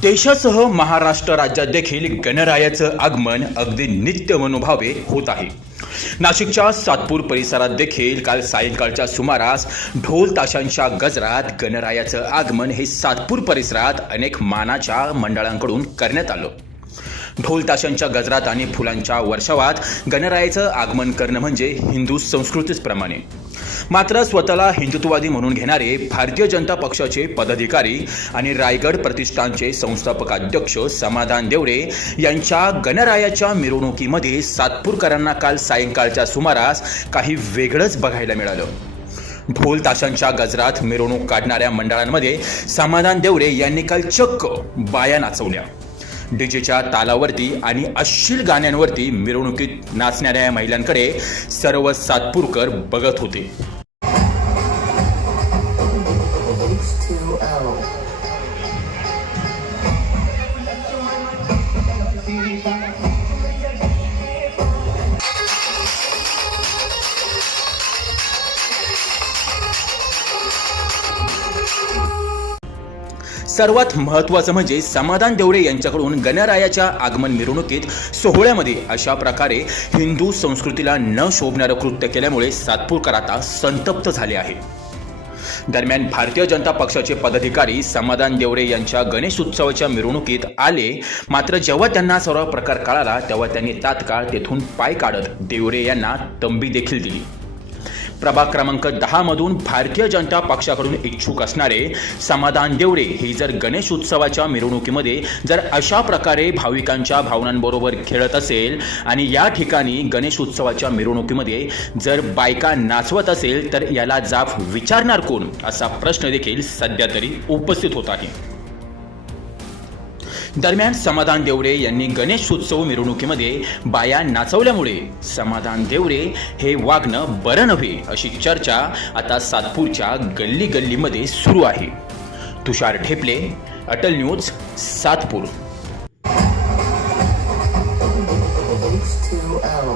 देशासह महाराष्ट्र राज्यात देखील गणरायाचं आगमन अगदी नित्य मनोभावे होत आहे. नाशिकच्या सातपूर परिसरात देखील काल सायंकाळच्या सुमारास ढोल ताशांच्या गजरात गणरायाचं आगमन हे सातपूर परिसरात अनेक मानाच्या मंडळांकडून करण्यात आलं. ढोल ताशांच्या गजरात आणि फुलांच्या वर्षावात गणरायाचं आगमन करणं म्हणजे हिंदू संस्कृतीच प्रमाणे मात्र स्वतःला हिंदुत्ववादी म्हणून घेणारे भारतीय जनता पक्षाचे पदाधिकारी आणि रायगड प्रतिष्ठानचे संस्थापकाध्यक्ष समाधान देवरे यांच्या गणरायाच्या मिरवणुकीमध्ये सातपूरकरांना काल सायंकाळच्या सुमारास काही वेगळंच बघायला मिळालं. ढोल ताशांच्या गजरात मिरवणूक काढणाऱ्या मंडळांमध्ये समाधान देवरे यांनी काल चक्क बाया नाचवल्या. डीजेच्या तालावरती आणि अश्लील गाण्यांवरती मिरवणुकीत नाचणाऱ्या या महिलांकडे सर्व सातपूरकर बघत होते. H2O. सर्वात महत्त्वाचं म्हणजे समाधान देवडे यांच्याकडून गणरायाच्या आगमन मिरवणुकीत सोहळ्यामध्ये अशा प्रकारे हिंदू संस्कृतीला न शोभणारं कृत्य केल्यामुळे सातपूरकर आता संतप्त झाले आहे दरम्यान भारतीय जनता पक्षाचे पदाधिकारी समाधान देवरे यांच्या गणेश उत्सवाच्या मिरवणुकीत आले. मात्र जेव्हा त्यांना सर्व प्रकार कळाला तेव्हा त्यांनी तात्काळ तेथून पाय काढत देवरे यांना तंबी देखील दिली. प्रभाग क्रमांक दहा मधून भारतीय जनता पक्षाकडून इच्छुक असणारे समाधान देवडे हे जर गणेश उत्सवाच्या मिरवणुकीमध्ये जर अशा प्रकारे भाविकांच्या भावनांबरोबर खेळत असेल आणि या ठिकाणी गणेश उत्सवाच्या मिरवणुकीमध्ये जर बायका नाचवत असेल तर याला जाब विचारणार कोण? असा प्रश्न देखील सध्या तरी उपस्थित होत आहे. दरम्यान समाधान देवरे यांनी गणेश उत्सव मिरवणुकीमध्ये बाया नाचवल्यामुळे समाधान देवरे हे वागणं बरं नव्हे अशी चर्चा आता सातपूरच्या गल्ली गल्लीमध्ये सुरू आहे तुषार ठेपले अटल न्यूज सातपूर H2O.